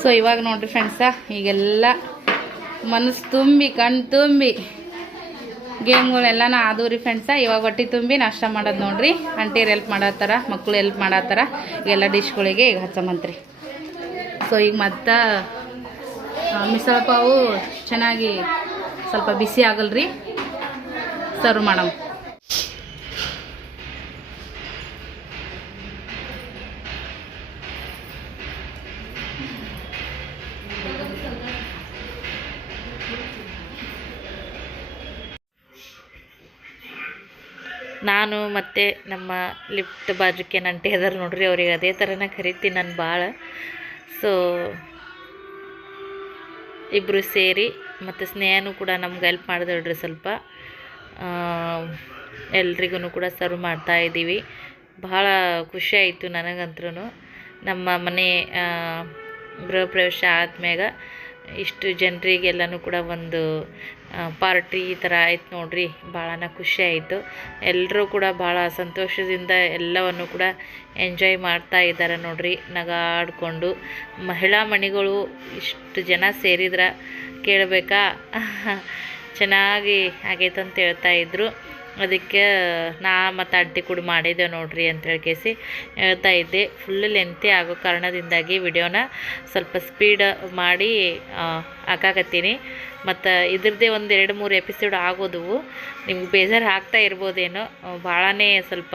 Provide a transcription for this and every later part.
So ಇವಾಗ ನೋಡ್ರಿ friends ಈಗೆಲ್ಲ ಮನಸ್ಸು ತುಂಬಿ ಕಣ್ಣು ತುಂಬಿ ಗೇಮ್ಗಳೆಲ್ಲನೂ ಆದವು ರೀ ಫ್ರೆಂಡ್ಸ ಇವಾಗ ಹೊಟ್ಟೆ ತುಂಬಿ ನಾಷ್ಟ ಮಾಡೋದು ನೋಡ್ರಿ. ಅಂಟೀರು ಎಲ್ಪ್ ಮಾಡತ್ತಾರ ಮಕ್ಕಳು ಎಲ್ಪ್ ಮಾಡತ್ತಾರ ಈಗೆಲ್ಲ ಡಿಶ್ಗಳಿಗೆ ಈಗ ಹಚ್ಚಮಂತ್ರಿ. ಸೊ ಈಗ ಮತ್ತೆ ಮಿಸಳ ಪಾವು ಚೆನ್ನಾಗಿ ಸ್ವಲ್ಪ ಬಿಸಿ ಆಗಲ್ರಿ. ಸರ್ವ್ ಮಾಡಮ್. ನಾನು ಮತ್ತು ನಮ್ಮ ಲಿಫ್ಟ್ ಬಾಜುಕೆ ನಂಟಿ ಅದರ ನೋಡ್ರಿ, ಅವ್ರಿಗೆ ಅದೇ ಥರನೇ ಕರಿತೀನಿ ನಾನು ಭಾಳ. ಸೊ ಇಬ್ಬರು ಸೇರಿ ಮತ್ತು ಸ್ನೇಹನೂ ಕೂಡ ನಮ್ಗೆ ಹೆಲ್ಪ್ ಮಾಡಿದಳ್ರಿ ಸ್ವಲ್ಪ. ಎಲ್ರಿಗೂ ಕೂಡ ಸರ್ವ್ ಮಾಡ್ತಾ ಇದ್ದೀವಿ. ಬಹಳ ಖುಷಿ ಆಯಿತು ನನಗಂತ್ರೂ ನಮ್ಮ ಮನೆ ಗೃಹ ಪ್ರವೇಶ ಆದ್ಮ್ಯಾಗ ಇಷ್ಟು ಜನರಿಗೆಲ್ಲನೂ ಕೂಡ ಒಂದು ಪಾರ್ಟಿ ಈ ಥರ ಆಯ್ತು ನೋಡ್ರಿ, ಭಾಳನ ಖುಷಿ ಆಯಿತು. ಎಲ್ಲರೂ ಕೂಡ ಭಾಳ ಸಂತೋಷದಿಂದ ಎಲ್ಲವನ್ನು ಕೂಡ ಎಂಜಾಯ್ ಮಾಡ್ತಾ ಇದ್ದಾರೆ ನೋಡ್ರಿ, ನಗಾಡಿಕೊಂಡು. ಮಹಿಳಾ ಮಣಿಗಳು ಇಷ್ಟು ಜನ ಸೇರಿದ್ರೆ ಕೇಳಬೇಕಾ? ಚೆನ್ನಾಗಿ ಆಗೈತೆ ಅಂತ ಹೇಳ್ತಾ ಇದ್ರು. ಅದಕ್ಕೆ ನಾ ಮತ್ತು ಅಡ್ಡಿ ಕೂಡ ಮಾಡಿದ್ದೆ ನೋಡ್ರಿ ಅಂತ ಹೇಳ್ಕೇಸಿ ಹೇಳ್ತಾ ಇದ್ದೆ. ಫುಲ್ ಲೆಂತಿ ಆಗೋ ಕಾರಣದಿಂದಾಗಿ ವಿಡಿಯೋನ ಸ್ವಲ್ಪ ಸ್ಪೀಡ್ ಮಾಡಿ ಹಾಕಾಕತ್ತೀನಿ. ಮತ್ತು ಇದ್ರದ್ದೇ ಒಂದು ಎರಡು ಮೂರು ಎಪಿಸೋಡ್ ಆಗೋದವು ನಿಮ್ಗೆ ಬೇಜಾರು ಆಗ್ತಾ ಇರ್ಬೋದೇನೋ. ಭಾಳನೇ ಸ್ವಲ್ಪ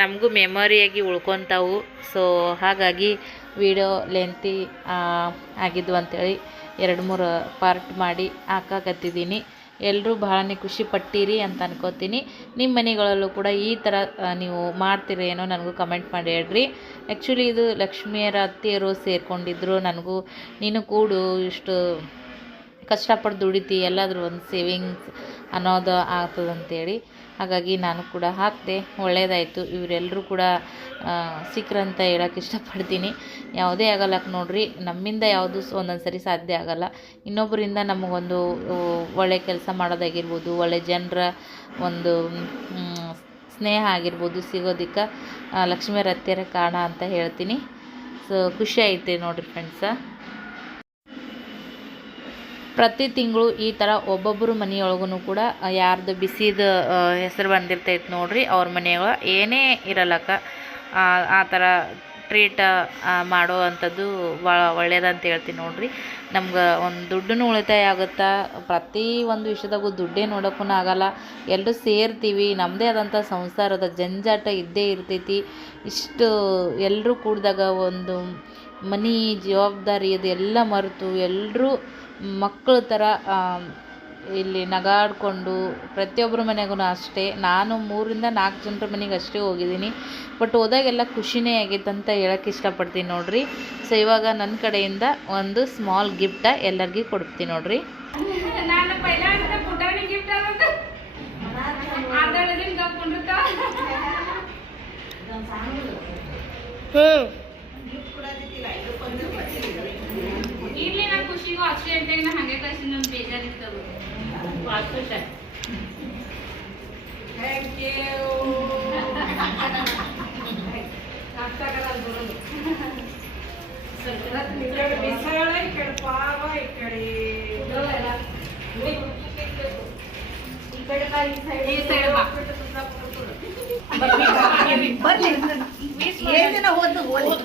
ನಮಗೂ ಮೆಮೊರಿಯಾಗಿ ಉಳ್ಕೊತಾವು. ಸೊ ಹಾಗಾಗಿ ವಿಡಿಯೋ ಲೆಂತಿ ಆಗಿದ್ವು ಅಂಥೇಳಿ ಎರಡು ಮೂರು ಪಾರ್ಟ್ ಮಾಡಿ ಹಾಕಾಕತ್ತಿದ್ದೀನಿ. ಎಲ್ಲರೂ ಭಾಳನೇ ಖುಷಿ ಪಟ್ಟಿರಿ ಅಂತ ಅನ್ಕೋತೀನಿ. ನಿಮ್ಮ ಮನೆಗಳಲ್ಲೂ ಕೂಡ ಈ ಥರ ನೀವು ಮಾಡ್ತೀರಿ ಏನೋ ನನಗೂ ಕಮೆಂಟ್ ಮಾಡಿ ಹೇಳ್ರಿ. ಆ್ಯಕ್ಚುಲಿ ಇದು ಲಕ್ಷ್ಮಿಯರ ಅತ್ತೆಯರು ಸೇರಿಕೊಂಡಿದ್ರು. ನನಗೂ, ನೀನು ಕೂಡು ಇಷ್ಟು ಕಷ್ಟಪಟ್ಟು ದುಡಿತಿ, ಎಲ್ಲಾದರೂ ಒಂದು ಸೇವಿಂಗ್ಸ್ ಅನ್ನೋದು ಆಗ್ತದಂತೇಳಿ. ಹಾಗಾಗಿ ನಾನು ಕೂಡ ಹಾಕಿದೆ ಒಳ್ಳೆಯದಾಯಿತು ಇವರೆಲ್ಲರೂ ಕೂಡ ಸಿಕ್ರಂತ ಹೇಳಕ್ಕೆ ಇಷ್ಟಪಡ್ತೀನಿ. ಯಾವುದೇ ಆಗಲ್ಲಕ್ಕೆ ನೋಡ್ರಿ, ನಮ್ಮಿಂದ ಯಾವುದು ಒಂದೊಂದು ಸರಿ ಸಾಧ್ಯ ಆಗಲ್ಲ. ಇನ್ನೊಬ್ಬರಿಂದ ನಮಗೊಂದು ಒಳ್ಳೆ ಕೆಲಸ ಮಾಡೋದಾಗಿರ್ಬೋದು, ಒಳ್ಳೆ ಜನರ ಒಂದು ಸ್ನೇಹ ಆಗಿರ್ಬೋದು, ಸಿಗೋದಕ್ಕೆ ಲಕ್ಷ್ಮೀ ಕಾರಣ ಅಂತ ಹೇಳ್ತೀನಿ. ಸೊ, ಖುಷಿ ಐತೆ ನೋಡಿರಿ ಫ್ರೆಂಡ್ಸ ಪ್ರತಿ ತಿಂಗಳು ಈ ಥರ ಒಬ್ಬೊಬ್ಬರು ಮನೆಯೊಳಗೂ ಕೂಡ ಯಾರ್ದು ಬಿಸಿದು ಹೆಸರು ಬಂದಿರ್ತೈತೆ ನೋಡ್ರಿ ಅವ್ರ ಮನೆಯೊಳಗೆ ಏನೇ ಇರಲ್ಲಕ್ಕ ಆ ಥರ ಟ್ರೀಟ್ ಮಾಡೋ ಅಂಥದ್ದು ಭಾಳ ಒಳ್ಳೇದಂತ ಹೇಳ್ತೀನಿ ನೋಡ್ರಿ. ನಮ್ಗೆ ಒಂದು ದುಡ್ಡನ್ನು ಉಳಿತಾಯ ಆಗುತ್ತಾ? ಪ್ರತಿ ಒಂದು ವಿಷಯದಾಗೂ ದುಡ್ಡೇ ನೋಡೋಕ್ಕೂ ಆಗಲ್ಲ. ಎಲ್ಲರೂ ಸೇರ್ತೀವಿ ನಮ್ಮದೇ ಆದಂಥ ಸಂಸಾರದ ಜಂಜಾಟ ಇದ್ದೇ ಇರ್ತೈತಿ. ಇಷ್ಟು ಎಲ್ಲರೂ ಕೂಡಿದಾಗ ಒಂದು ಮನೆ ಜವಾಬ್ದಾರಿ ಅದೆಲ್ಲ ಮರೆತು ಎಲ್ಲರೂ ಮಕ್ಕಳ ಥರ ಇಲ್ಲಿ ನಗಾಡಿಕೊಂಡು ಪ್ರತಿಯೊಬ್ಬರ ಮನೆಗೂ ಅಷ್ಟೇ. ನಾನು ಮೂರಿಂದ ನಾಲ್ಕು ಜನರ ಮನೆಗೆ ಅಷ್ಟೇ ಹೋಗಿದ್ದೀನಿ. ಬಟ್ ಹೋದಾಗೆಲ್ಲ ಖುಷಿನೇ ಆಗೈತೆ ಅಂತ ಹೇಳಕ್ಕೆ ಇಷ್ಟಪಡ್ತೀನಿ ನೋಡಿರಿ. ಸೊ ಇವಾಗ ನನ್ನ ಕಡೆಯಿಂದ ಒಂದು ಸ್ಮಾಲ್ ಗಿಫ್ಟ ಎಲ್ಲರಿಗೂ ಕೊಡ್ತೀನಿ ನೋಡಿರಿ. ನಾನು ವಾಚು ಎಂಟಾಗ ನಾ ಹಂಗೆ ಕಳಿಸಿ ನಮ್ಮ ಬೇಜಾರಿತ್ತದು ವಾಚು ಸರ್ ಥ್ಯಾಂಕ್ ಯು ఇక్కడ విశాల ಬರ್ಲಿ ಏನ್ ಹೋದ್ ಹೋದ್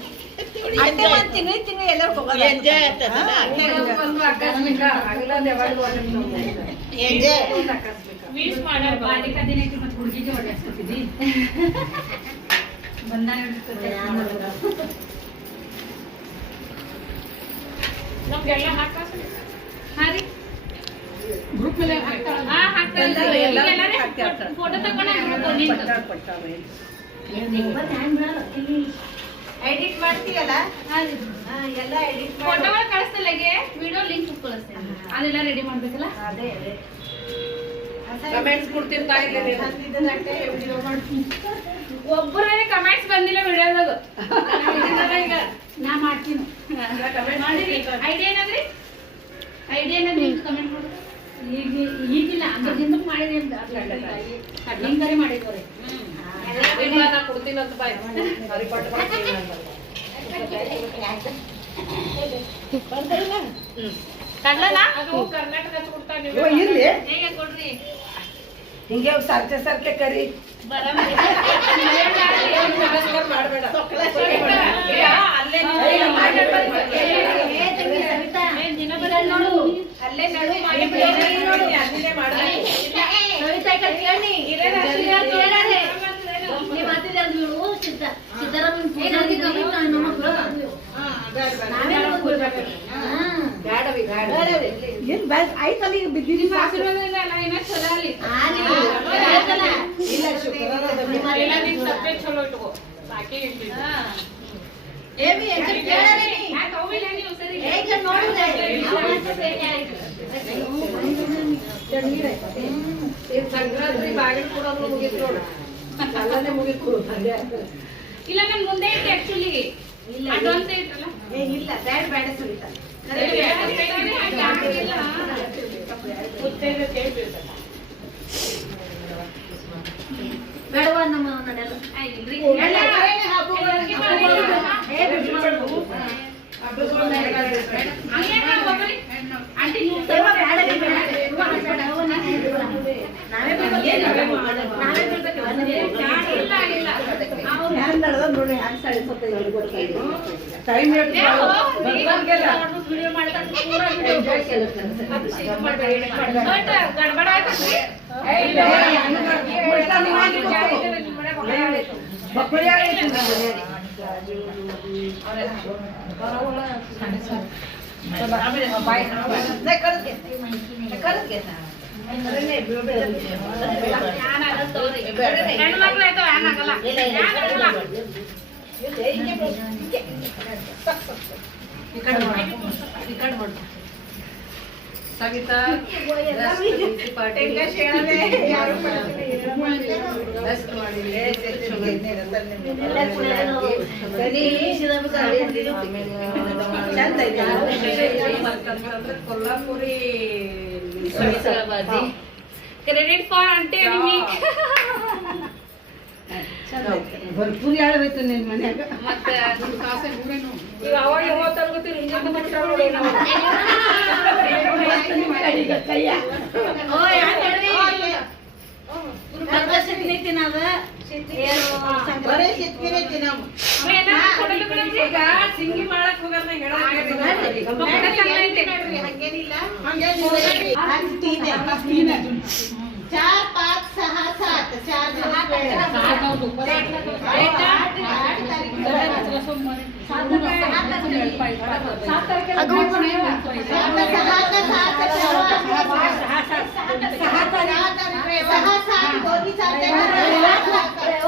ಗ್ರೂಪ್ ಮೇಲೆ ಫೋಟೋ ತಗೊಂಡು ಎಡಿಟ್ ಮಾಡ್ತೀಯಲ್ಲ? ಹಾ, ಎಲ್ಲ ಎಡಿಟ್ ಫೋಟೋ ಕಳಿಸ್ತಲ್ಲ ವಿಡಿಯೋ ಲಿಂಕ್ ಕಳಿಸ್ತೇನೆ ಅದೆಲ್ಲ ರೆಡಿ ಮಾಡ್ಬೇಕಲ್ಲ? ಅದೇ ಅದೇ. ಕಮೆಂಟ್ಸ್ ಕೊಡ್ತೀನಿ ತಾಯಿಗೆ ವಿಡಿಯೋ ಮಾಡ್ತೀನಿ. ಒಬ್ಬರೇ ಕಮೆಂಟ್ಸ್ ಬಂದಿಲ್ಲ ವಿಡಿಯೋದಾಗ. ನಾ ಮಾಡ್ತೀನಿ. ಐಡಿಯಾ ಏನಂದ್ರಿ? ಐಡಿಯಾ ಏನಂದ್ರಿ? ಕಮೆಂಟ್ ಮಾಡೋದು ಈಗ ಈಗಿಲ್ಲ. ಅಂದ್ರೆ ಹಿಂದಕ್ಕೆ ಮಾಡಿದೆ ಅಂತ. ಹಿಂಗಾರಿ ಮಾಡಿದ್ರಿ ಕೊಡ್ತೀನಿ ಅಂತ ಬಾಯ್ ಹರಿಪಾಠ ಮಾಡ್ತೀನಿ ಅಂತ. ಕಡ್ಲನಾ ಇವ ಇಲ್ಲಿ ಹೇಗೆ ಸರ್ಕೆ ಸರ್ಕೆ ಕರಿ ಅಲ್ಲೇ ನಡು ಅಲ್ಲೇ ಮಾಡ್ಬೇಕು ಏನ್ ಬ್ಯಾಸ್ ಆಯ್ತಲ್ಲ ಈಗ ಬಿದ್ದಿದ್ದೀನಿ ಸಂಕ್ರಾಂತಿ ಬಾಗಿಲು ಕೂಡ ಮುಗೀತು ನೋಡು. ಹಾಗೆ ಇಲ್ಲ ನನ್ ಮುಂದೆ ಐತಿ ಆಕ್ಚುಲಿ ಅಡ್ವಾನ್ಸ್ ಐತಲ್ಲ ಇಲ್ಲ. ಬೇಡ ಬೇಡ ಸುನೀತಾ. ಬೇಡವಾ ನಮ್ಮ ನಡೆಯಲ್ಲ ಆಂಟಿ ನೀವು ಬೇಡ ನಡೆದ ನೋಡಿ ಹ್ಯಾಂಗ್ ಸಾಡಿ ಟೈಮ್ ಗಡ್ಬಡ ಆಯ್ತಂದ್ರಿ ಮಕ್ಕಳು ಹೆಣ್ಮಕ್ಳು ಆಯ್ತಾವ ಏನಾಗಲ್ಲ ಏನಾಗಲ್ಲ ಸವಿತಾ ಚಂದ ಕೊಲ್ಲಾಪುರಿ ಕ್ರೆಡಿಟ್ ಫಾರ್ ಆಂಟಿ ನಿಮಿಗ್ ಭರ್ಪೂರ್ ಯಾಳಬೇಕು ನಿನ್ ಮನ್ಯಾಗ ಮತ್ತೆ ಈಗ ಅವಾಗ ಹಿಂಗೆ ಮಾಡ್ತಾರ ನೋಡಿ ನಾವು ತಿನ್ನಮ್ಮ ಈಗ ಸಿಂಗಿ ಮಾಡಕ್ ಹೋಗಲ್ಲ चार पाच सहा सात चार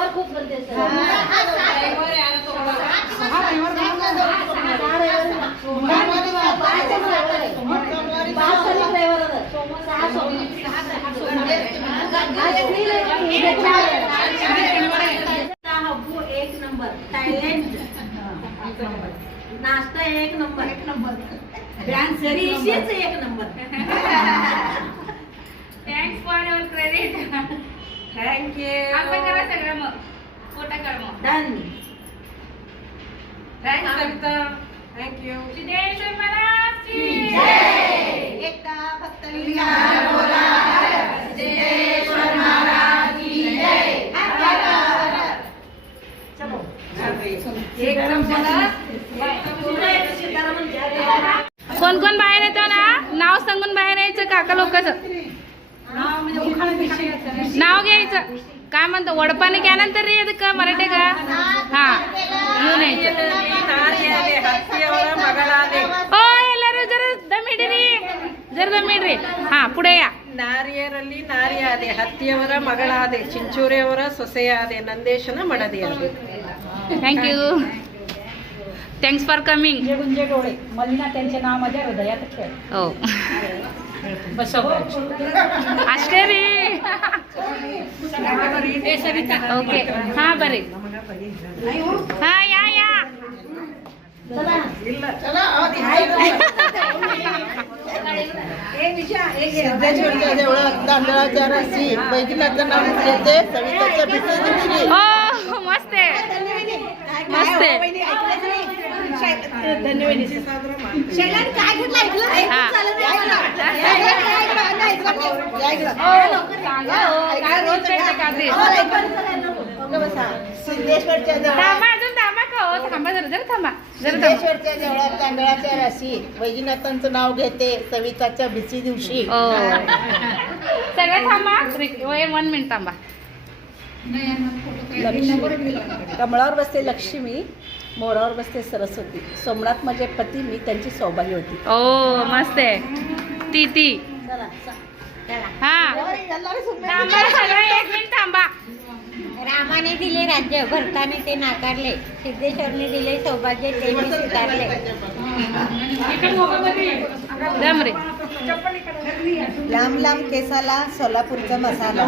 खूप बनते एक नंबर थायलंड एक नाश्ता एक नंबर. एक नंबर. डान्स डिशेस एक number. Thanks for your credit thank you आपण करा सगळं मग. फोटो कर मग. Done thanks Kavita thank you Jitesh Maharaj. एकदा फक्त लिहा कोण कोण बाहेर येतो ना? नाव सांगून बाहेर यायचं काका लोकांचं. नाव घ्यायचं. काय म्हणतो? वडपाने केल्यानंतर रे येत का मराठी का? हा. येऊन यायचं. ओ ಎಲ್ಲರೂ ಜರ ದಮ್ಮಿಡಿರಿ ಜರ ದಮ್ಮಿಡ್ರಿ ಹಾ ಪುಡೆಯ ನಾರಿಯರಲ್ಲಿ ನಾರಿಯಾದೆ ಹತ್ತಿಯವರ ಮಗಳಾದೆ ಚಿಂಚೂರಿಯವರ ಸೊಸೆಯಾದೆ ನಂದೇಶನ ಮಡದಿಯಾದೆ thank you thanks for coming गुंजे डोळे. मलिना त्यांचे नाव माझ्या हृदयात हो. बस रे ओके हा बरे. हा या तांदळाच्या रसी बैजनाथचं नाव घेते सविताच्या मस्त आहे. अजून थांबा का हो? थांबा जरा जरा थांबा जरा थांबा. सिद्धेश्वरच्या देवळात तांदळाच्या रसी वैजनाथांचं नाव घेते सविताच्या बिसी दिवशी. ओ सगळे थांबा. वन मिनिट थांबा. कमळावर बसते लक्ष्मी मोरावर बसते सरस्वती. सोमनाथ माझे पती मी त्यांची सौभाग्य होती. ओ मस्त आहे. ती ती. हा. थांबा सगळे एक मिनिट थांबा. रामाने दिले राज्य भरताने ते नाकारले. सिद्धेश्वरने दिले सौभाग्य ते मी स्वीकारले. दम रे. लांब लांब केसाला सोलापूरचा मसाला.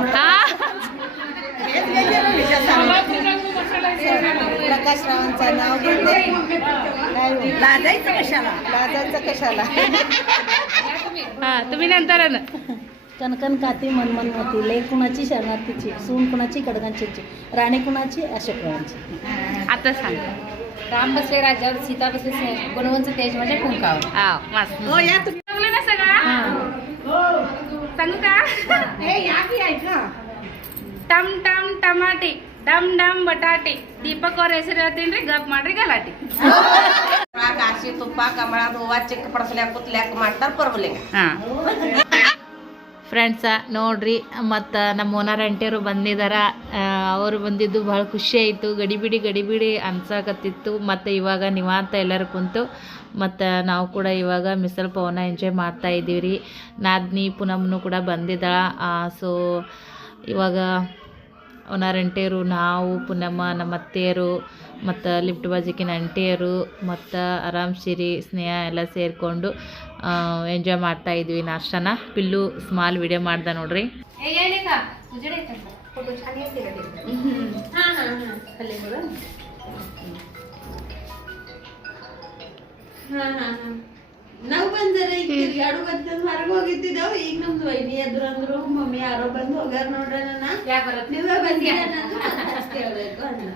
हा प्रकाश रावांचं नाव घेते. लाजायचं कशाला? लाजायचं कशाला? हा तुम्ही नंतर ना कणकण काती मनमन मोती लेक कुणाची शरणार्थीची सून कुणाची कडगांची राणी कुणाची अशोकरावांची आता सांग. राम बसले राज्यावर सीता बसले गुणवंत तेज म्हणजे कुंकावर हा ना सगळं? सांगू का? ಟಮ್ ಟಮ್ ಟಮಾಟಿ ಡಮ್ ಡಮ್ ಬಟಾಟಿ. ದೀಪಕ್ ಅವ್ರ ಹೆಸರು ಹೇಳ್ತೀನಿ ರೀ ಗಪ್ ಮಾಡ್ರಿ ಗಲಾಟಿ. ಕಾಶಿ ತುಪ್ಪ ಕಮಳ ಹೂವ ಚಿಕ್ಕ ಪಡಸಲ್ಯಾಕ ಕುತ್ಲ್ಯಾಕ ಮಾಡ್ತಾರ ಪರ್ಬಲಿಂಗ ಫ್ರೆಂಡ್ಸ ನೋಡ್ರಿ ಮತ್ತು ನಮ್ಮ ಓನರ್ ಆಂಟಿಯವರು ಬಂದಿದ್ದಾರ ಅವರು ಬಂದಿದ್ದು ಭಾಳ ಖುಷಿ ಆಯಿತು. ಗಡಿಬಿಡಿ ಗಡಿಬಿಡಿ ಅನ್ಸಾಕತ್ತಿತ್ತು. ಮತ್ತು ಇವಾಗ ನಿವಾಂತ ಎಲ್ಲರು ಕುಂತು ಮತ್ತು ನಾವು ಕೂಡ ಇವಾಗ ಮಿಸಲ್ ಪವನ ಎಂಜಾಯ್ ಮಾಡ್ತಾ ಇದ್ದೀವಿ ರೀ ನಾದ್ನಿ ಪುನಮ್ನು ಕೂಡ ಬಂದಿದ್ದಾಳ. ಸೊ ಇವಾಗ ಅವನಾರಂಟಿಯರು ನಾವು, ಪುನಮ್ಮ ನಮ್ಮ ಅತ್ತೆಯರು ಮತ್ತು ಲಿಫ್ಟ್ ಬಾಜಿಕಿನ ಅಂಟಿಯರು, ಮತ್ತು ಆರಾಮ್ ಸಿರಿ, ಸ್ನೇಹ ಎಲ್ಲ ಸೇರಿಕೊಂಡು ಎಂಜಾಯ್ ಮಾಡ್ತಾ ಇದ್ವಿ ನಾಷ್ಟನ. ಪಿಲ್ಲು ಸ್ಮಾಲ್ ವಿಡಿಯೋ ಮಾಡ್ದೆ ನೋಡ್ರಿ. ನಾವು ಬಂದರೆ ಎರಡು ಬಂದು ಹೊರಗೆ ಹೋಗಿದ್ದಿದ್ದಾವೆ, ಈಗ ನಮ್ದು ವೈನಿ ಎದ್ರು ಅಂದ್ರು ಮಮ್ಮಿ ಯಾರೋ ಬಂದು ಹೋಗ್ಯಾರ ನೋಡ್ರಿ ನನ್ನ ನೀವೇ ಬಂದಿರ ಕೇಳಬೇಕು ಅನ್ನ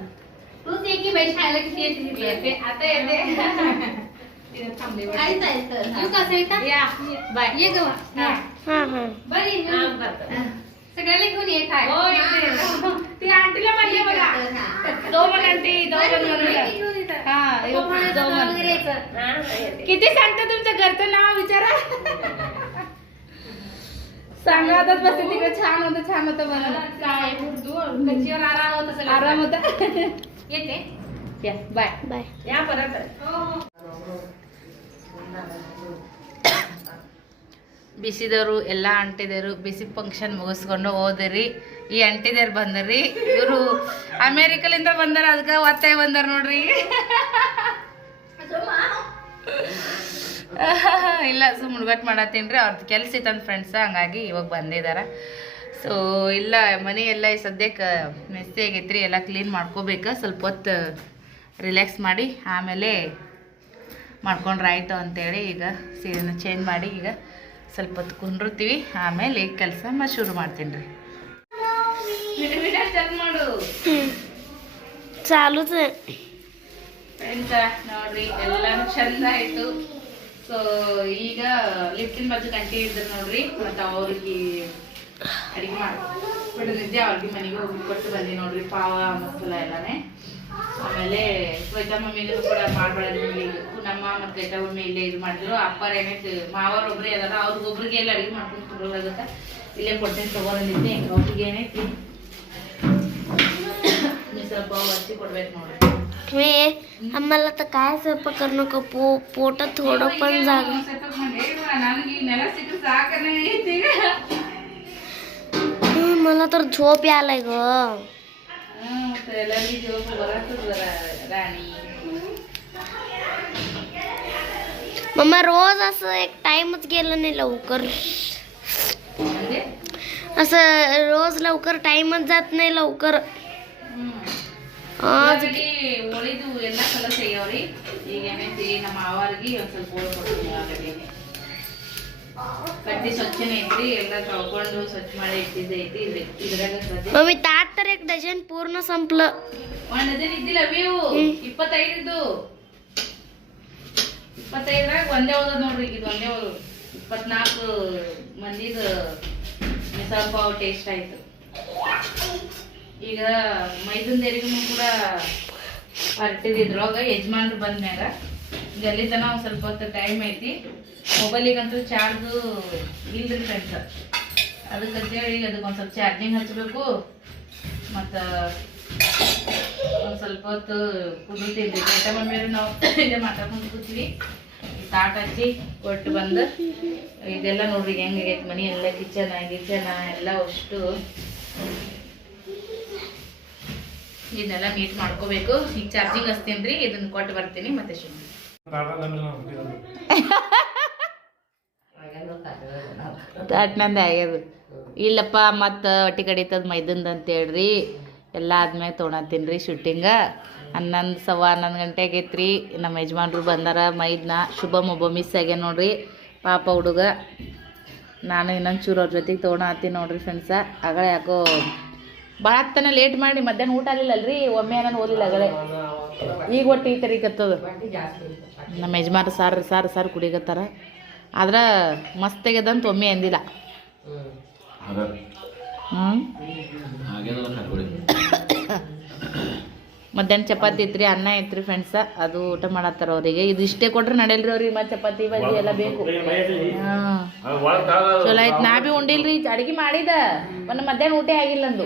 ಆಯ್ತಾಯ್ತು सगळ्याला घेऊन ये काय ती आंटीला म्हणले बघा दो मन आंटी दो मन म्हणून हा दो मन किती सांगता तुमच्या घरचं नाव विचारा सांगा होतात बस तिकडे छान होतं छान होतं म्हणून गच्चीवर आराम होत आराम होता येते या बाय बाय या परत ಬಿಸಿದವರು ಎಲ್ಲ ಅಂಟಿದರು ಬಿಸಿ ಫಂಕ್ಷನ್ ಮುಗಿಸ್ಕೊಂಡು ಹೋದ್ರಿ ಈ ಅಂಟಿದೇರು ಬಂದ್ರಿ ಇವರು ಅಮೇರಿಕಲಿಂದ ಬಂದಾರ ಅದಕ್ಕೆ ಒತ್ತಾಯ ಬಂದಾರ ನೋಡ್ರಿ ಇಲ್ಲ ಸುಮ್ಮನೆ ಹುಡುಗಾಟ ಮಾಡತ್ತೀನಿ ಅವ್ರದ್ದು ಕೆಲಸ ಇತ್ತಂತ ಫ್ರೆಂಡ್ಸ್ ಹಂಗಾಗಿ ಇವಾಗ ಬಂದಿದಾರ. ಸೊ ಇಲ್ಲ ಮನೆ ಎಲ್ಲ ಈ ಸದ್ಯಕ್ಕೆ ಮೆಸ್ಸಿ ಆಗೈತ್ರಿ ಎಲ್ಲ ಕ್ಲೀನ್ ಮಾಡ್ಕೋಬೇಕು. ಸ್ವಲ್ಪ ಹೊತ್ತು ರಿಲ್ಯಾಕ್ಸ್ ಮಾಡಿ. ಆಮೇಲೆ ಮಾಡ್ಕೊಂಡ್ರೆ ಆಯಿತು ಅಂತೇಳಿ ಈಗ ಸೀರೆನ ಚೇಂಜ್ ಮಾಡಿ ಈಗ ಸ್ವಲ್ಪ ಹೊತ್ತು ಕುಂಡಿರ್ತೀವಿ ಆಮೇಲೆ ಕೆಲಸ ಮ ಶುರು ಮಾಡ್ತೀನಿ ರೀ. ಫ್ರೆಂಡ್ಸ ನೋಡ್ರಿ ಎಲ್ಲಾನು ಚಂದ ಆಯ್ತು. ಸೊ ಈಗ ಲಿಫ್ಟಿನ ಬಾಜು ಕಂಟಿ ಇದ್ರು ನೋಡ್ರಿ, ಮತ್ತು ಅವ್ರಿಗೆ ಅಡಿಗೆ ಮಾಡಿ ಬಿಡದಿದ್ದೆ ಅವ್ರಿಗೆ ಮನೆಗೆ ಹೋಗಿ ಕೊಟ್ಟು ಬಂದಿ ನೋಡ್ರಿ, ಪಾವ ಮಸಾಲ ಎಲ್ಲಾನೇ. ಆಮೇಲೆ ಶ್ವೇತಾ ಮಮ್ಮಿಗೂ ಕೂಡ ಮಾಡ್ಬೇಡ ನಮ್ಮ ಮತ್ತೆ ಶ್ವೇತಾ ಮಮ್ಮಿ ಇಲ್ಲೇ ಇದು ಮಾಡಿದ್ರು. ಅಪ್ಪರ ಏನೈತೆ ಮಾವರ್ ಒಬ್ರೇ ಅದಾರ ಅವ್ರಿಗೊಬ್ರಿಗೆ ಎಲ್ಲ ಅಡಿಗೆ ಮಾಡ್ಕೊಂಡು ಆಗುತ್ತೆ ಇಲ್ಲೇ ಕೊಡ್ತೀನಿ ತಗೊಂಡಿದ್ದೆ ಅವ್ರಿಗೆ ಏನೈತಿ? ಸ್ವಲ್ಪ ಹಚ್ಚಿ ಕೊಡ್ಬೇಕು ನೋಡ್ರಿ. आठवे आम्हाला तर काय स्वयंपाक नको पो पोट थोडं पण जाग. मला तर झोप यालाय ग. मम्मा रोज असं एक टाइमच गेलं नाही लवकर. असं रोज लवकर टाइमच जात नाही लवकर. ಅದಕ್ಕೆ ಒಳಿದು ಎಲ್ಲ ಈಗ ಏನೈತಿ ನಮ್ಮ ಕಟ್ಟಿ ಎಲ್ಲ ಸ್ವಚ್ಛ ಮಾಡಿ ಇದ್ರಾಗ ಮಮ್ಮಿ ತಾತರ ಡಜನ್ ಪೂರ್ಣ ಸಂಪ್ಲ. ಒಂದು ಇದ್ದಿಲ್ಲ ಇಪ್ಪತ್ತೈದು ಇಪ್ಪತ್ತೈದ್ರಾಗ ಒಂದೇ ಓದೋದು ನೋಡ್ರಿ ಇದು ಒಂದೇ ಇಪ್ಪತ್ನಾಲ್ಕು ಮಂದಿದು ಮಿಸಾಲ್ ಪಾವ್ ಟೇಸ್ಟ್ ಆಯ್ತು. ಈಗ ಮೈದುಂದೇರಿಗೂ ಕೂಡ ಪಾರ್ಟಿದ ಇದ್ರೊಳಗ ಯಜಮಾನ್ರು ಬಂದ್ಮ್ಯಾಗ. ಅಲ್ಲಿ ತನ ಒಂದು ಸ್ವಲ್ಪ ಹೊತ್ತು ಟೈಮ್ ಐತಿ. ಮೊಬೈಲಿಗಂತೂ ಚಾರ್ಜು ಇಲ್ರಿ ಫ್ರೆಂಡ್ಸ್ ಅದಕ್ಕಂತೇಳಿ ಅದಕ್ಕೆ ಒಂದು ಸ್ವಲ್ಪ ಚಾರ್ಜಿಂಗ್ ಹಚ್ಚಬೇಕು ಮತ್ತು ಒಂದು ಸ್ವಲ್ಪ ಹೊತ್ತು ಕುದಿತೀವಿ ಊಟ ಮಾಡ್ಮೇಲೆ ನಾವು ಇಲ್ಲೇ ಮಾತಾಡ್ಕೊಂಡು ಕೂತೀವಿ. ತಾಟ್ ಹಚ್ಚಿ ಕೊಟ್ಟು ಬಂದು ಇದೆಲ್ಲ ನೋಡ್ರಿ ಹೆಂಗಾಗೈತೆ ಮನೆ. ಎಲ್ಲ ಕಿಚನ, ಗಿಚನ, ಎಲ್ಲ ಅಷ್ಟು. ಇದನ್ನೆಲ್ಲ ಮೀಟ್ ಮಾಡ್ಕೋಬೇಕು. ಈಗ ಚಾರ್ಜಿಂಗ್ ಹಚ್ತೀನಿ ರೀ ಇದನ್ನ ಕೊಟ್ಟು ಬರ್ತೀನಿ ಮತ್ತೆ ಶುರು ತಾಟ್ನಂದ ಆಗ್ಯದ. ಇಲ್ಲಪ್ಪ, ಮತ್ತು ಹೊಟ್ಟಿ ಕಡಿತದ ಅಂತ ಹೇಳ್ರಿ. ಎಲ್ಲ ಆದ್ಮೇಲೆ ತೊಗೊಳತ್ತೀನಿ ರೀ ಶೂಟಿಂಗ ಹನ್ನೊಂದು ಸವಾ ಹನ್ನೊಂದು ಗಂಟೆಗೆ ಐತ್ರಿ. ನಮ್ಮ ಯಜಮಾನ್ರು ಬಂದಾರ ಮೈದ್ನ. ಶುಭಮ್ ಒಬ್ಬ ಮಿಸ್ ಆಗ್ಯ ನೋಡ್ರಿ. ಪಾಪ ಹುಡುಗ. ನಾನು ಇನ್ನೊಂದು ಚೂರು ಅವ್ರ ಜೊತೆಗೆ ತೊಗೊಳತ್ತೀನಿ ನೋಡ್ರಿ ಫ್ರೆಂಡ್ಸ ಆಗಳೆ ಯಾಕೋ ಭಾಳ ಲೇಟ್ ಮಾಡಿ ಮಧ್ಯಾಹ್ನ ಊಟ ಅಲ್ಲಿಲ್ಲಲ್ರಿ ಒಮ್ಮೆ ನಾನು ಓದಿಲ್ಲ ಅಗಲೇ ಈಗ ಒಟ್ಟು ಈ ತರಿಕತ್ತದ ನಮ್ಮ ಯಜಮಾನ ಸಾರು ಸಾರು ಸಾರು ಕುಡಿಗತ್ತಾರ. ಆದ್ರೆ ಮಸ್ತ್ ತೆಗೆದಂತ ಒಮ್ಮೆ ಅಂದಿಲ್ಲ. ಹ್ಞೂ ಮಧ್ಯಾಹ್ನ ಚಪಾತಿ ಇತ್ರಿ ಅನ್ನ ಐತ್ರಿ ಫ್ರೆಂಡ್ಸ ಅದು ಊಟ ಮಾಡತ್ತಾರ ಅವರಿಗೆ ಇದು ಇಷ್ಟೇ ಕೊಟ್ರೆ ನಡೆಯಲ್ರಿ ಅವ್ರಿಗೆ ಮತ್ತೆ ಚಪಾತಿ ಬಾಜಿ ಎಲ್ಲ ಬೇಕು ಚಲೋ ಆಯ್ತು ನಾ ಬಿ ಉಂಡಿಲ್ರಿ ಅಡಿಗೆ ಮಾಡಿದ ಒಂದು ಮಧ್ಯಾಹ್ನ ಊಟ ಆಗಿಲ್ಲ ಅಂದು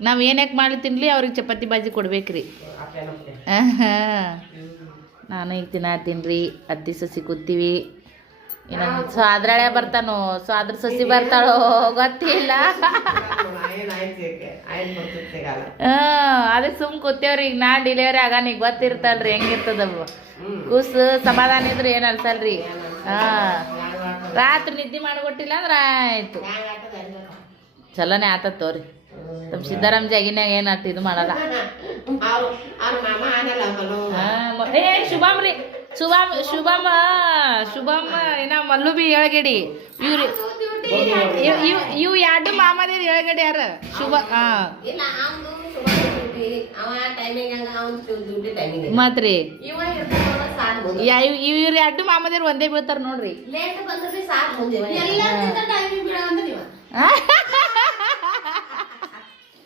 ನಾವು ಯಾಕೆ ಮಾಡಿ ತಿನ್ಲಿ ಅವ್ರಿಗೆ ಚಪಾತಿ ಬಾಜಿ ಕೊಡ್ಬೇಕ್ರಿ ನಾನು ಈಗ ತಿನ್ನ ತಿನ್ರಿ ಅತ್ತಿ ಸಸಿ ಕೂತೀವಿ ಸ್ವಾದ್ರಳೆ ಬರ್ತಾನೋ ಅದ್ರ ಸಸಿ ಬರ್ತಾಳೋ ಗೊತ್ತಿಲ್ಲ ಹಾಂ ಅದಕ್ಕೆ ಸುಮ್ ಕೂತೇವ್ರಿ ಈಗ ನಾ ಡಿಲಿವರಿ ಆಗಾನ ಈಗ ಗೊತ್ತಿರ್ತಲ್ರಿ ಹೆಂಗಿರ್ತದ ಕೂಸು ಸಮಾಧಾನ ಇದ್ರೆ ಏನು ಅನ್ಸಲ್ರಿ? ಹಾಂ. ರಾತ್ರಿ ನಿದ್ದೆ ಮಾಡಿಕೊಟ್ಟಿಲ್ಲ ಅಂದ್ರೆ ಆಯ್ತು. ಚಲೋನೆ ಆತ ತೋರಿ. ನಮ್ಮ ಸಿದ್ದರಾಮ್ ಜಾಗಿನ್ಯಾಗ ಏನು ಅಟ್ ಇದು ಮಾಡಲ್ಲ. ಏ ಶುಭಮ್ ರೀ. ಶುಭಮ್ ಶುಭಮ್ಮ ಶುಭಮ್ಮ ಏನ ಮಲ್ಲು ಬಿ ಏಳ್ಗಡಿ ಇವ್ರಿ ಇವ್- ಎರಡು ಮಾಮದ ಏಳ್ಗಡಿ ಯಾರ? ಶುಭ ಮಾತ್ರಿ ಇವ್ರ ಎರಡು ಮಾಮದೇರ್ ಒಂದೇ ಬೀಳ್ತಾರ ನೋಡ್ರಿ.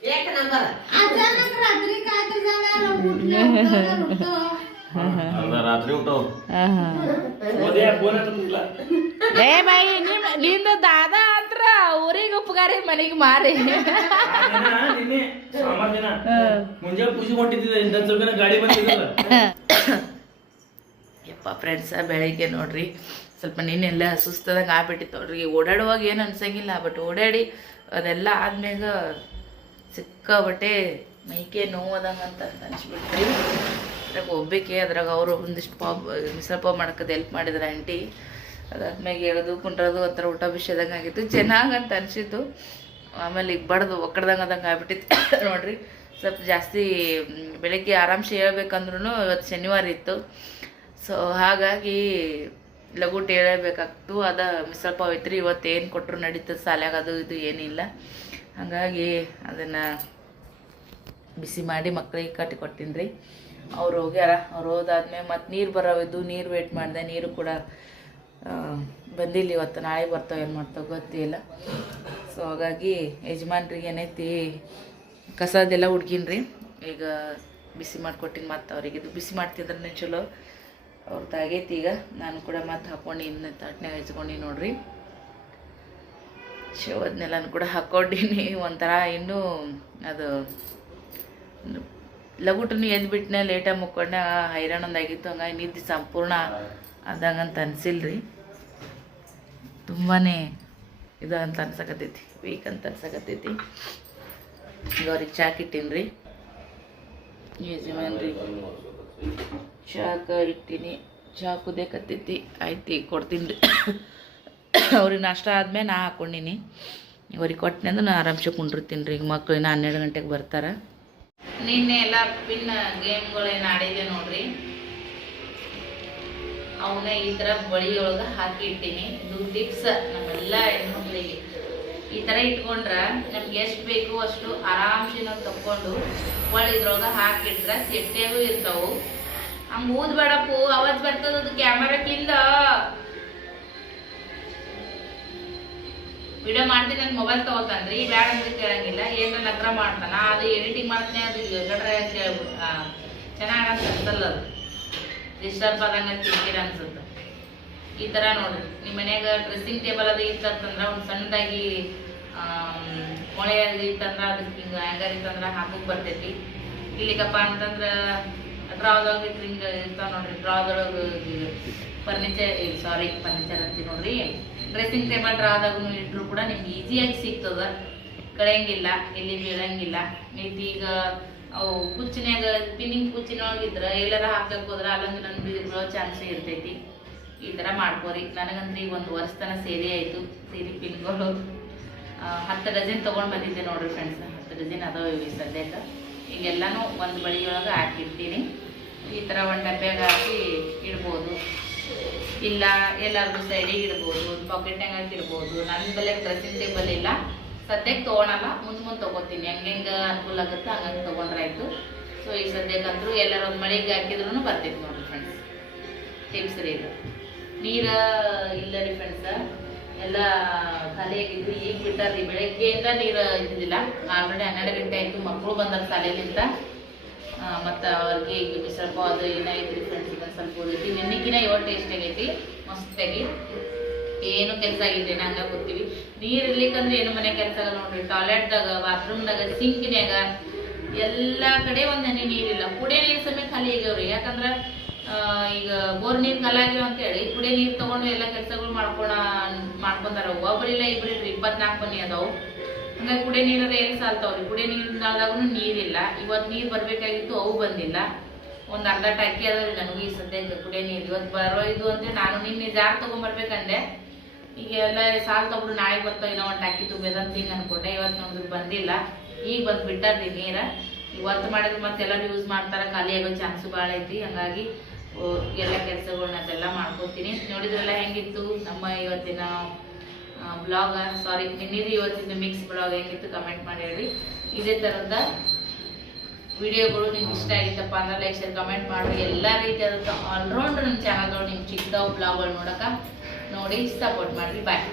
ಏ ನಿಮ್ನಿಂದ ದಾದ ಅಂತ್ರ ಊರಿಗೆ ಉಪಕಾರಿ ಮನೆಗೆ ಮಾರಿ. ನಿನ್ನೆ ಸೋಮವಾರ ದಿನ ಮುಂಜಾನೆ ಪೂಜೆ ಹೊಂಟಿದ್ದೆ ಇಂದ ಸ್ವಲ್ಪ ಗಾಡಿ ಬಂದಿದ್ದಲ್ಲ. ಯಪ್ಪ ಫ್ರೆಂಡ್ಸ ಬೆಳಿಗ್ಗೆ ನೋಡ್ರಿ ಸ್ವಲ್ಪ ನಿನ್ನೆಲ್ಲ ಸುಸ್ತದಂಗೆ ಆಗ್ಬಿಟ್ಟಿತ್ತು ನೋಡ್ರಿ. ಓಡಾಡುವಾಗ ಏನು ಅನ್ಸಂಗಿಲ್ಲ ಬಟ್ ಓಡಾಡಿ ಅದೆಲ್ಲ ಆದ್ಮ್ಯಾಗ ಸಿಕ್ಕಾಬಟ್ಟೆ ಮೈಕೆ ನೋವದಂಗೆ ಅಂತ ಅನ್ಸ್ಬಿಟ್ರಿ ಅದ್ರಾಗ ಒಬ್ಬಕ್ಕೆ ಅದ್ರಾಗ ಅವರು ಒಂದಿಷ್ಟು ಪಾವ್ ಮಿಸಲ್ ಪಾವ್ ಮಾಡಕ್ಕೆ ಹೆಲ್ಪ್ ಮಾಡಿದ್ರು ಆಂಟಿ. ಅದಾದ್ಮ್ಯಾಗ ಹೇಳೋದು ಕುಂಡ್ರದು ಒಂಥರ ಥರ ಊಟ ಬಿಸಿದಂಗೆ ಆಗಿತ್ತು. ಚೆನ್ನಾಗಂತ ಅನಿಸಿತ್ತು. ಆಮೇಲೆ ಈಗ ಬಡ್ದು ಒಕ್ಕಡ್ದಂಗೆ ಅದಂಗೆ ಆಗ್ಬಿಟ್ಟಿತ್ತು. ನೋಡ್ರಿ, ಸ್ವಲ್ಪ ಜಾಸ್ತಿ ಬೆಳಗ್ಗೆ ಆರಾಮ್ಸೆ ಹೇಳ್ಬೇಕಂದ್ರೂ ಇವತ್ತು ಶನಿವಾರ ಇತ್ತು. ಸೊ ಹಾಗಾಗಿ ಲಘು ಹೇಳಬೇಕಾಗ್ತು. ಅದ ಮಿಸಲ್ ಪಾವ್ ರೀ ಇವತ್ತು ಏನು ಕೊಟ್ಟರು ನಡೀತದೆ ಸಾಲ್ಯಾಗ ಅದು ಇದು ಏನಿಲ್ಲ. ಹಾಗಾಗಿ ಅದನ್ನು ಬಿಸಿ ಮಾಡಿ ಮಕ್ಕಳಿಗೆ ಕಟ್ಟಿ ಕೊಡ್ತೀನಿ ರೀ ಅವ್ರು ಹೋಗ್ಯಾರ, ಅವ್ರು ಹೋದಾದ್ಮೇಲೆ ಮತ್ತು ನೀರು ಬರೋವಿದ್ದು, ನೀರು ವೇಟ್ ಮಾಡಿದೆ, ನೀರು ಕೂಡ ಬಂದಿಲ್ಲ ಇವತ್ತು. ನಾಳೆ ಬರ್ತಾವೆ, ಏನು ಮಾಡ್ತಾವೆ ಗೊತ್ತಿಲ್ಲ. ಸೊ ಹಾಗಾಗಿ ಯಜಮಾನ್ರಿಗೆ ಏನೈತಿ, ಕಸದೆಲ್ಲ ಹುಡ್ಗಿನ್ರಿ. ಈಗ ಬಿಸಿ ಮಾಡಿಕೊಟ್ಟಿನಿ ಮತ್ತು ಅವ್ರಿಗೆ. ಇದು ಬಿಸಿ ಮಾಡ್ತಿದ್ರೆ ಚಲೋ? ಅವ್ರದ್ದು ಆಗೈತಿ ಈಗ. ನಾನು ಕೂಡ ಮತ್ತೆ ಹಾಕೊಂಡು ಇನ್ನು ತಾಟ್ನಾಗ ಹಚ್ಕೊಂಡು ನೋಡ್ರಿ. ಶೋ ಅದನ್ನೆಲ್ಲನೂ ಕೂಡ ಹಾಕ್ಕೊಂಡಿನಿ ಒಂಥರ ಇನ್ನೂ ಅದು ಲಗುಟನು ಎದ್ಬಿಟ್ನೆ ಲೇಟಾಗಿ ಮುಕ್ಕೊಂಡೆ. ಹೈರಾಣ ಒಂದಾಗಿತ್ತು. ಹಂಗಾಗಿ ನಿದ್ದೆ ಸಂಪೂರ್ಣ ಅದಂಗಂತ ಅನ್ಸಿಲ್ರಿ. ತುಂಬಾ ಇದು ಅಂತ ಅನ್ಸಕತ್ತೈತಿ. ವೀಕ್ ಅಂತ ಅನ್ಸಕತ್ತೈತಿ. ಈಗ ಅವ್ರಿಗೆ ಚಾಕ್ ಇಟ್ಟೀನಿ ಯಜಮಾನ್ರಿ ಚಾಕ್ ಇಟ್ಟೀನಿ ಚಾ ಕತ್ತೈತಿ ಆಯ್ತು ಈಗ ಕೊಡ್ತೀನಿ. ರೀ ಅವ್ರಿಗೆ ನಾಷ್ಟ ಆದಮೇಲೆ ನಾ ಹಾಕೊಂಡಿನಿ. ಅವ್ರಿಗೆ ಕೊಟ್ಟನೆ ಅಂದ್ರೆ ನಾ ಆರಾಮ್ಸೆ ಕುಂಡಿರ್ತೀನಿ ರೀ. ಈಗ ಮಕ್ಳು ಇನ್ನು ಹನ್ನೆರಡು ಗಂಟೆಗೆ ಬರ್ತಾರೆ. ನಿನ್ನೆ ಎಲ್ಲ ಪಿನ್ ಗೇಮ್ಗಳೇನು ಆಡಿದೆ ನೋಡ್ರಿ. ಅವನ್ನ ಈ ಥರ ಬಳಿ ಒಳಗೆ ಹಾಕಿ ಇಟ್ಟೀನಿ. ಇದು ಟಿಪ್ಸ್ ನಮ್ಮೆಲ್ಲ ಹೆಣ್ಮಕ್ಳಿಗೆ. ಈ ಥರ ಇಟ್ಕೊಂಡ್ರೆ ನಮ್ಗೆ ಎಷ್ಟು ಬೇಕು ಅಷ್ಟು ಆರಾಮ್ಸೆ ನಾವು ತಕ್ಕೊಂಡು ಇದ್ರೊಳಗೆ ಹಾಕಿಟ್ರೆ ಸೇಫ್ಟಿಯಾಗೂ ಇರ್ತಾವು. ಹಂಗೆ ಊದ್ಬೇಡಪ್ಪು. ಅವತ್ತು ಬರ್ತದ ಅದು ಕ್ಯಾಮರಾಕ್ಕಿಂದ ವಿಡಿಯೋ ಮಾಡ್ತೀನಿ ನನ್ನ ಮೊಬೈಲ್ ತಗೋತಾನ್ರಿ ಬ್ಯಾಡ ಅಂದ್ರೆ ಕೇಳಂಗಿಲ್ಲ ಏನಾರ ನಗ್ರ ಮಾಡ್ತಾನ, ಅದು ಎಡಿಟಿಂಗ್ ಮಾಡ್ತೀನಿ, ಅದು ಗಡ್ರೆ ಚೆನ್ನಾಗಿ ಅನ್ಸಲ್ಲ ಅದು. ಡಿಸ್ಟರ್ಬ್ ಆದಂಗ ಕಿರಿಕಿರಿ ಅನ್ಸುತ್ತೆ. ಈ ಥರ ನೋಡ್ರಿ ನಿಮ್ಮ ಮನ್ಯಾಗ ಡ್ರೆಸ್ಸಿಂಗ್ ಟೇಬಲ್ ಅದು ಇತ್ತಂತಂದ್ರೆ ಒಂದು ಸಣ್ಣದಾಗಿ ಮೊಳೆ ಅದು ಇತ್ತಂದ್ರೆ ಅದಕ್ಕೆ ಹಿಂಗೆ ಹ್ಯಾಂಗರ್ ಇತ್ತಂದ್ರೆ ಹಾಕೋಕೆ ಬರ್ತೈತಿ. ಇಲ್ಲಿಗಪ್ಪ ಅಂತಂದ್ರೆ ಡ್ರಾದೊಳಗೆ ಹಿಂಗೆ ಇರ್ತಾವೆ ನೋಡ್ರಿ ಡ್ರಾದೊಳಗೆ ಫರ್ನಿಚರ್ ಸಾರಿ ಫರ್ನಿಚರ್ ಅಂತೀವಿ ನೋಡ್ರಿ. ಡ್ರೆಸ್ಸಿಂಗ್ ಟೇಬಲ್ ಡ್ರಾದಾಗೂ ಇಟ್ಟರು ಕೂಡ ನಿಮ್ಗೆ ಈಸಿಯಾಗಿ ಸಿಗ್ತದ. ಕಳೆಯಂಗಿಲ್ಲ, ಎಲ್ಲಿ ಬೀಳಂಗಿಲ್ಲ. ಐತಿ ಈಗ ಅವು ಕುಚ್ಚಿನ್ಯಾಗ ಪಿನ್ನಿಂಗ್ ಕುಚ್ಚಿನೊಳಗಿದ್ರೆ ಎಲ್ಲಾರ ಹಾಕಕ್ ಹೋದ್ರೆ ಅಲ್ಲೊಂದು ನನ್ನ ಬೀಳೋ ಚಾನ್ಸ್ ಇರ್ತೈತಿ. ಈ ಥರ ಮಾಡ್ಕೋರಿ. ನನಗಂದ್ರೆ ಈಗ ಒಂದು ವರ್ಷ ತನಕ ಸೇರಿ ಆಯಿತು, ಸೇರಿ ಪಿನ್ಗಳು. ಹತ್ತು ಡಜನ್ ತೊಗೊಂಡು ಬಂದಿದ್ದೆ ನೋಡ್ರಿ ಫ್ರೆಂಡ್ಸ್ ಹತ್ತು ಡಜನ್ ಅದಾವ ಇವು ಸದ್ಯಕ್ಕೆ. ಈಗೆಲ್ಲನೂ ಒಂದು ಬಳಿಯೊಳಗೆ ಹಾಕಿರ್ತೀನಿ. ಈ ಥರ ಒಂದು ಡಬ್ಬ್ಯಾಗ ಹಾಕಿ ಇಡ್ಬೋದು. ಇಲ್ಲ, ಎಲ್ಲಾರ್ದು ಸೈಡಿಗೆ ಇಡ್ಬೋದು ಪಾಕೆಟ್ ಹಾಕಿ ಹಾಕಿರ್ಬೋದು ನನ್ನ ಬಲೆ ಡ್ರೆಸ್ಸಿಂಗ್ ಟೇಬಲ್ ಇಲ್ಲ. ಸದ್ಯಕ್ಕೆ ತೊಗೊಳಲ್ಲ, ಮುಂದೆ ಮುಂದೆ ತಗೋತೀನಿ. ಹೆಂಗೆ ಹೆಂಗೆ ಅನುಕೂಲ ಆಗುತ್ತೆ ಹಂಗಂಗೆ ತೊಗೊಂಡ್ರಾಯ್ತು ಸೊ ಈ ಸದ್ಯಕ್ಕಂತೂ ಎಲ್ಲರೂ ಒಂದು ಮಳೆಗೆ ಹಾಕಿದ್ರು ಬರ್ತೈತೆ ನೋಡ್ರಿ ಫ್ರೆಂಡ್ಸ್ ಟಿಪ್ಸ್ ರೀ ಇದು. ನೀರ ಇಲ್ಲ ರೀ ಫ್ರೆಂಡ್ಸ್ ಎಲ್ಲ ಖಾಲಿ ಆಗಿದ್ವಿ ಈಗ ಬಿಟ್ಟಾರ್ರಿ. ಬೆಳಗ್ಗೆಯಿಂದ ನೀರು ಇದ್ದಿಲ್ಲ ಆಲ್ರೆಡಿ ಹನ್ನೆರಡು ಗಂಟೆ ಆಯಿತು. ಮಕ್ಕಳು ಬಂದಾರ ಶಾಲೆಲಿಂದ ಮತ್ತು ಅವ್ರಿಗೆ ಈಗ ಸ್ವಲ್ಪ ಅದು ಏನಾಯ್ತು ಡಿಫ್ರೆಂಟ್ ಇದನ್ನು ಸ್ವಲ್ಪ ಉಳಿತಿ ನಿನ್ನಿಗಿನ ಏಳು ಟೇಸ್ಟ್ ಆಗೈತಿ? ಮಸ್ತಾಗಿ ಏನು ಕೆಲಸ ಆಗಿದೆ ಹಂಗೆ ಕೂತೀವಿ ನೀರು ಇರ್ಲಿಕ್ಕಂದ್ರೆ ಏನು ಮನೆ ಕೆಲಸ ನೋಡ್ರಿ. ಟಾಯ್ಲೆಟ್ದಾಗ ಬಾತ್ರೂಮ್ದಾಗ ಸಿಂಕ್ನ್ಯಾಗ ಎಲ್ಲ ಕಡೆ ಒಂದು ಹನಿ ನೀರಿಲ್ಲ ಕುಡಿಯೋ ನೀರು ಸಮೇತ ಖಾಲಿ ಆಗ್ಯಾವ್ರಿ. ಯಾಕಂದ್ರೆ ಈಗ ಬೋರ್ ನೀರು ಖಾಲಾಗ್ಯಾವ ಅಂತೇಳಿ ಕುಡಿಯೋ ನೀರು ತೊಗೊಂಡು ಎಲ್ಲ ಕೆಲಸಗಳು ಮಾಡ್ಕೊಳ, ಮಾಡ್ಕೊಂತಾರ. ಒಬ್ಬರಿಲ್ಲ ಇಬ್ಬರಿಲ್ಲ ಇಪ್ಪತ್ನಾಲ್ಕು ಮನೆ ಅದಾವು. ಹಂಗಾಗಿ ಕುಡಿಯೋ ನೀರರ ಎಲ್ಲಿ ಸಾಲ್ತಾವ್ರಿ ಕುಡಿಯೋ ನೀರಿಂದಾದಾಗೂ ನೀರಿಲ್ಲ. ಇವತ್ತು ನೀರು ಬರಬೇಕಾಗಿತ್ತು, ಅವು ಬಂದಿಲ್ಲ. ಒಂದು ಅರ್ಧ ಟಕ್ಕಿ ಅದಾವ್ರಿ ನನಗೂ ಈ ಸದ್ಯಕ್ಕೆ ಕುಡಿಯೋ ನೀರು. ಇವತ್ತು ಬರೋ ಇದು ಅಂದ್ರೆ ನಾನು ನಿನ್ನೆ ಜಾರ್ ತೊಗೊಂಬರ್ಬೇಕಂದೆ. ಈಗ ಎಲ್ಲ ಸಾಲ್ ತಗೊಂಡು ನಾಳೆ ಬರ್ತಾವ ಇಲ್ಲ, ಒಂದು ಟಕ್ಕಿ ತುಂಬೇದಂತ ಹಿಂಗೆ ಅನ್ಕೊಂಡೆ. ಇವತ್ತು ನಮ್ದು ಬಂದಿಲ್ಲ. ಈಗ ಬಂದು ಬಿಟ್ಟಾರ್ರಿ ನೀರ. ಇವತ್ತು ಮಾಡಿದ್ರೆ ಮತ್ತೆ ಎಲ್ಲರೂ ಯೂಸ್ ಮಾಡ್ತಾರೆ, ಖಾಲಿ ಆಗೋ ಚಾನ್ಸು ಭಾಳ ಐತಿ. ಹಂಗಾಗಿ ಎಲ್ಲ ಕೆಲಸಗಳನ್ನ ಅದೆಲ್ಲ ಮಾಡ್ಕೊತೀನಿ. ನೋಡಿದ್ರೆಲ್ಲ ಹೆಂಗಿತ್ತು? ನಮ್ಮ ಇವತ್ತಿನ ಬ್ಲಾಗ್ ಸಾರಿ ನಿನ್ನಿದು ಇವತ್ತಿನ ಮಿಕ್ಸ್ ಬ್ಲಾಗ್ ಹೇಗಿತ್ತು ಕಮೆಂಟ್ ಮಾಡಿ ಹೇಳಿ. ಇದೇ ಥರದ ವಿಡಿಯೋಗಳು ನಿಮ್ಗೆ ಇಷ್ಟ ಆಗಿತ್ತಪ್ಪ ಅಂದ್ರೆ ಲೈಕ್ ಶೇರ್ ಕಮೆಂಟ್ ಮಾಡಿ. ಎಲ್ಲ ರೀತಿಯಾದಂಥ ಆಲ್ರೌಂಡ್ ನಮ್ಮ ಚಾನಲ್ಗಳು ನಿಮ್ಗೆ ಚಿಕ್ಕದಾವ ಬ್ಲಾಗ್ಗಳು ನೋಡೋಕೆ ನೋಡಿ ಸಪೋರ್ಟ್ ಮಾಡಿರಿ. ಬಾಯ್